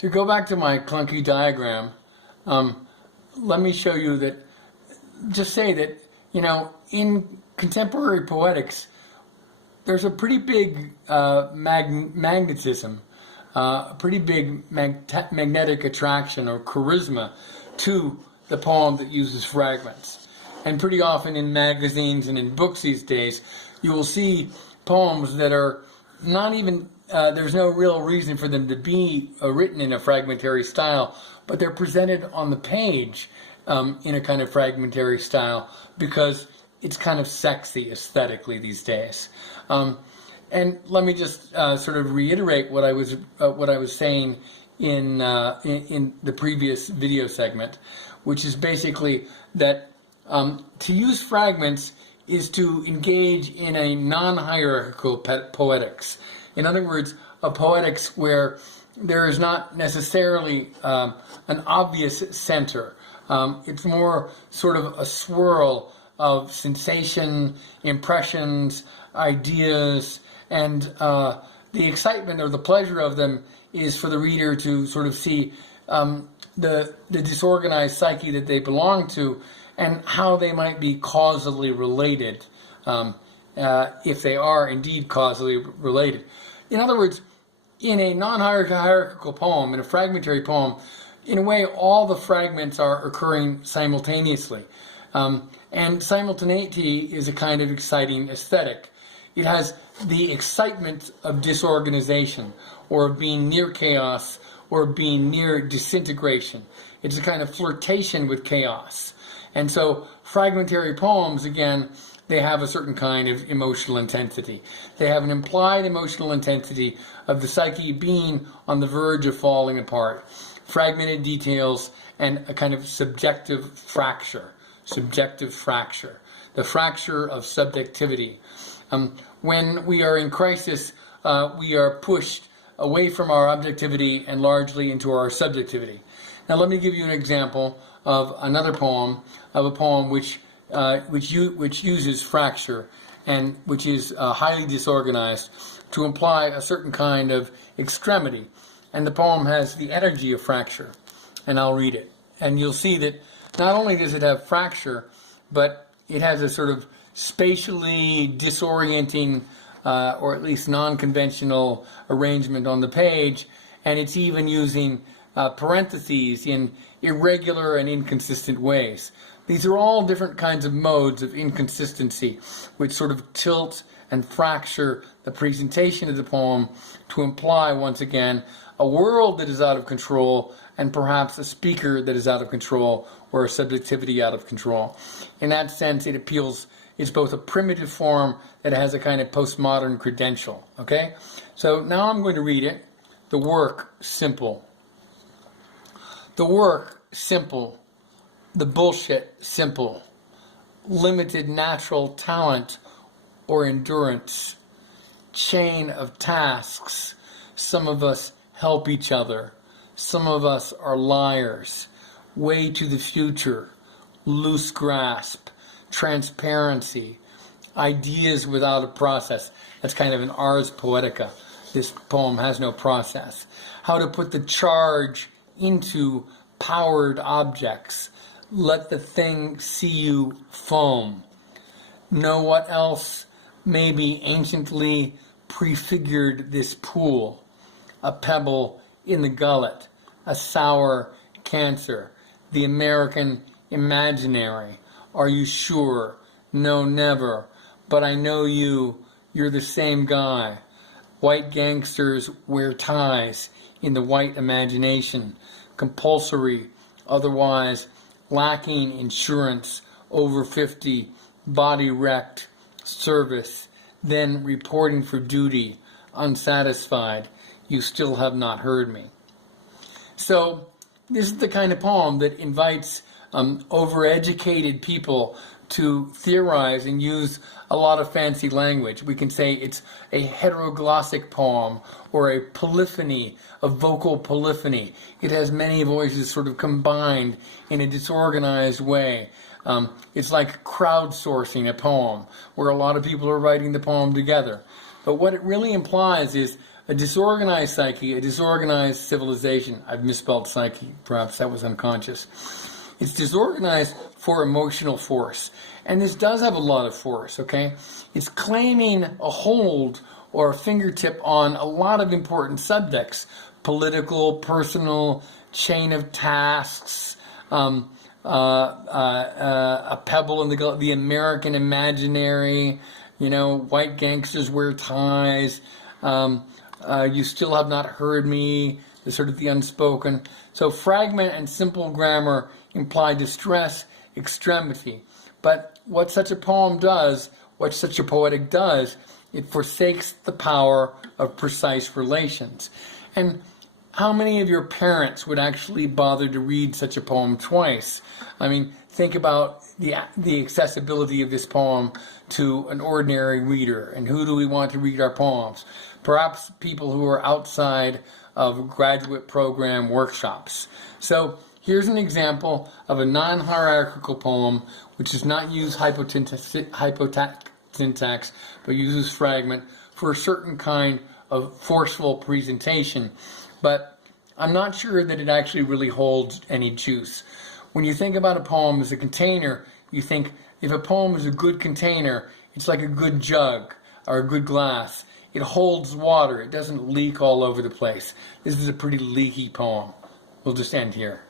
to go back to my clunky diagram, let me show you that, just say that, you know, in contemporary poetics, there's a pretty big magnetism, a pretty big magnetic attraction or charisma to the poem that uses fragments. And pretty often in magazines and in books these days, you will see poems that are not even, there's no real reason for them to be written in a fragmentary style, but they're presented on the page in a kind of fragmentary style because it's kind of sexy aesthetically these days. And let me just sort of reiterate what I was saying in the previous video segment, which is basically that to use fragments is to engage in a non-hierarchical poetics. In other words, a poetics where there is not necessarily an obvious center. It's more sort of a swirl of sensation, impressions, ideas, and the excitement or the pleasure of them is for the reader to sort of see the disorganized psyche that they belong to and how they might be causally related, if they are indeed causally related. In other words, in a non-hierarchical poem, in a fragmentary poem, in a way all the fragments are occurring simultaneously. And simultaneity is a kind of exciting aesthetic. It has the excitement of disorganization, or of being near chaos, or being near disintegration. It's a kind of flirtation with chaos. And so fragmentary poems, again, they have a certain kind of emotional intensity. They have an implied emotional intensity of the psyche being on the verge of falling apart, fragmented details, and a kind of subjective fracture, the fracture of subjectivity. When we are in crisis, we are pushed away from our objectivity and largely into our subjectivity. Now let me give you an example of another poem, of a poem which uses fracture and which is highly disorganized to imply a certain kind of extremity. And the poem has the energy of fracture, and I'll read it. And you'll see that not only does it have fracture, but it has a sort of spatially disorienting or at least non-conventional arrangement on the page, and it's even using parentheses in irregular and inconsistent ways. These are all different kinds of modes of inconsistency which sort of tilt and fracture the presentation of the poem to imply, once again, a world that is out of control and perhaps a speaker that is out of control or a subjectivity out of control. In that sense, it appeals, it's both a primitive form that has a kind of postmodern credential. Okay? So now I'm going to read it. The work, simple. The work, simple. The bullshit, simple. Limited natural talent or endurance. Chain of tasks. Some of us help each other. Some of us are liars. Way to the future. Loose grasp. Transparency. Ideas without a process. That's kind of an ars poetica. This poem has no process. How to put the charge into powered objects. Let the thing see you foam. Know what else maybe anciently prefigured this pool? A pebble in the gullet, a sour cancer, the American imaginary. Are you sure? No, never. But I know you're the same guy. White gangsters wear ties in the white imagination. Compulsory, otherwise lacking insurance, over 50, body wrecked, service, then reporting for duty, unsatisfied. You still have not heard me. So this is the kind of poem that invites overeducated people to theorize and use a lot of fancy language. We can say it's a heteroglossic poem or a polyphony, a vocal polyphony. It has many voices sort of combined in a disorganized way. It's like crowdsourcing a poem where a lot of people are writing the poem together. But what it really implies is A disorganized psyche, a disorganized civilization. I've misspelled psyche, perhaps that was unconscious. It's disorganized for emotional force. And this does have a lot of force, okay? It's claiming a hold or a fingertip on a lot of important subjects: political, personal, chain of tasks, a pebble in the American imaginary, white gangsters wear ties, you still have not heard me, the sort of the unspoken. So fragment and simple grammar imply distress, extremity. But what such a poem does, what such a poetic does, it forsakes the power of precise relations. And how many of your parents would actually bother to read such a poem twice? I mean, think about the accessibility of this poem to an ordinary reader. And who do we want to read our poems? Perhaps people who are outside of graduate program workshops. So here's an example of a non-hierarchical poem which does not use hyposyntax, but uses fragment for a certain kind of forceful presentation. But I'm not sure that it actually really holds any juice. When you think about a poem as a container, you think if a poem is a good container, it's like a good jug or a good glass. It holds water. It doesn't leak all over the place. This is a pretty leaky poem. We'll just end here.